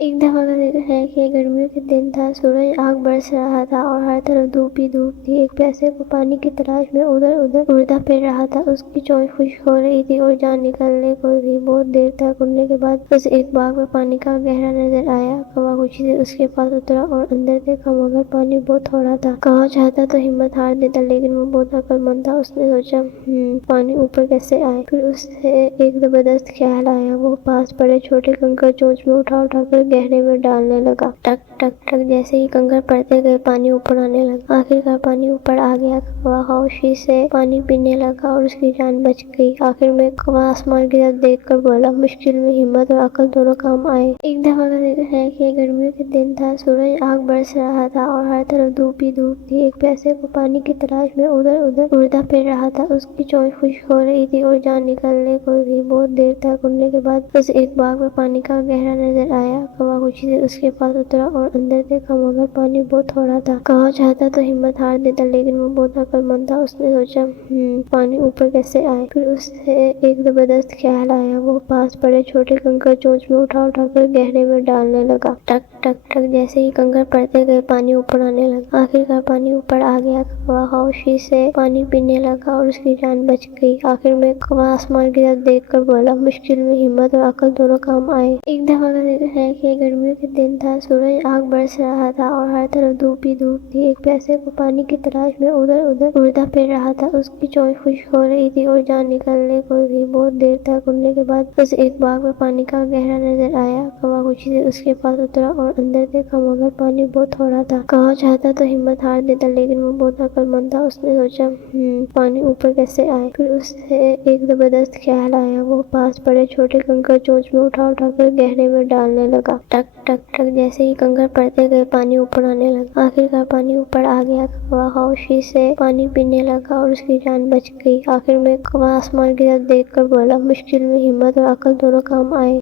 ایک دفعہ کا ذکر ہے کہ گرمیوں کے دن تھا، سورج آگ برس رہا تھا اور ہر طرف دھوپ ہی دھوپ تھی۔ ایک پیاسے کو پانی کی تلاش میں ادھر ادھر اڑتا پھر رہا تھا۔ اس کی چونچ خشک ہو رہی تھی اور جان نکلنے کو تھی۔ بہت دیر تک اڑنے کے بعد اسے ایک باغ میں پانی کا گہرا نظر آیا۔ کوا خوشی سے اس کے پاس اترا اور اندر دیکھا، مگر پانی بہت تھوڑا تھا۔ کوا چاہتا تو ہمت ہار دیتا، لیکن وہ بہت عقل مند تھا۔ اس نے سوچا پانی اوپر کیسے آئے؟ پھر اسے ایک زبردست خیال آیا۔ وہ پاس پڑے چھوٹے کنکر چونچ میں اٹھا اٹھا کر گہرے میں ڈالنے لگا۔ ٹک ٹک ٹک جیسے ہی کنکر پڑتے گئے، پانی اوپر آنے لگا۔ آخرکار پانی اوپر آ گیا۔ کوا خاموشی سے پانی پینے لگا اور اس کی جان بچ گئی۔ آخر میں کوا آسمان کی طرف دیکھ کر بولا، مشکل میں ہمت اور عقل دونوں کام آئے۔ ایک دفعہ کا ذکر ہے کہ گرمیوں کے دن تھا، سورج آگ برس رہا تھا اور ہر طرف دھوپ ہی دھوپ تھی۔ ایک پیاسے کو پانی کی تلاش میں ادھر ادھر اڑتا پھر رہا تھا۔ اس کی چونچ خشک ہو رہی تھی اور جان نکلنے کو تھی۔ بہت دیر تک اڑنے کے بعد اسے ایک باغ میں پانی کا گہرا نظر آیا۔ کوا خوشی سے اس کے پاس اترا اور اندر دیکھا، مگر پانی بہت تھوڑا تھا۔ کوا چاہتا تو ہمت ہار دیتا، لیکن وہ بہت عقل مند تھا۔ اس نے سوچا پانی اوپر کیسے آئے؟ پھر اسے ایک زبردست خیال آیا۔ وہ پاس پڑے چھوٹے کنکر چونچ میں اٹھا اٹھا کر گہرے میں ڈالنے لگا۔ ٹک ٹک ٹک جیسے ہی کنکر پڑتے گئے، پانی اوپر آنے لگا۔ آخرکار پانی اوپر آ گیا۔ کوا خاموشی سے پانی پینے لگا اور اس کی جان بچ گئی۔ آخر میں کوا آسمان کی طرف دیکھ کر بولا، مشکل میں ہمت اور عقل دونوں کام آئے۔ ایک دفعہ کا ذکر ہے کہ گرمیوں کے دن تھا، سورج آگ برس رہا تھا اور ہر طرف دھوپ ہی دھوپ تھی۔ ایک پیاسے کو پانی کی تلاش میں ادھر ادھر اڑتا پھر رہا تھا۔ اس کی چونچ خشک ہو رہی تھی اور جان نکلنے کو تھی۔ بہت دیر تک اڑنے کے بعد اسے ایک باغ میں پانی کا گہرا نظر آیا۔ کوا خوشی سے اس کے پاس اترا اور اندر دیکھا، مگر پانی بہت تھوڑا تھا۔ کوا چاہتا تو ہمت ہار دیتا، لیکن وہ بہت عقل مند تھا۔ اس نے سوچا پانی اوپر کیسے آئے؟ پھر اسے ایک زبردست خیال آیا۔ وہ پاس پڑے چھوٹے کنکر چونچ میں اٹھا اٹھا کر گہرے میں ڈالنے لگا۔ ٹک ٹک ٹک جیسے ہی کنکر پڑتے گئے، پانی اوپر آنے لگا۔ آخرکار پانی اوپر آ گیا۔ کوا خاموشی سے پانی پینے لگا اور اس کی جان بچ گئی۔ آخر میں کوا آسمان کی طرف دیکھ کر بولا، مشکل میں ہمت اور عقل دونوں کام آئے۔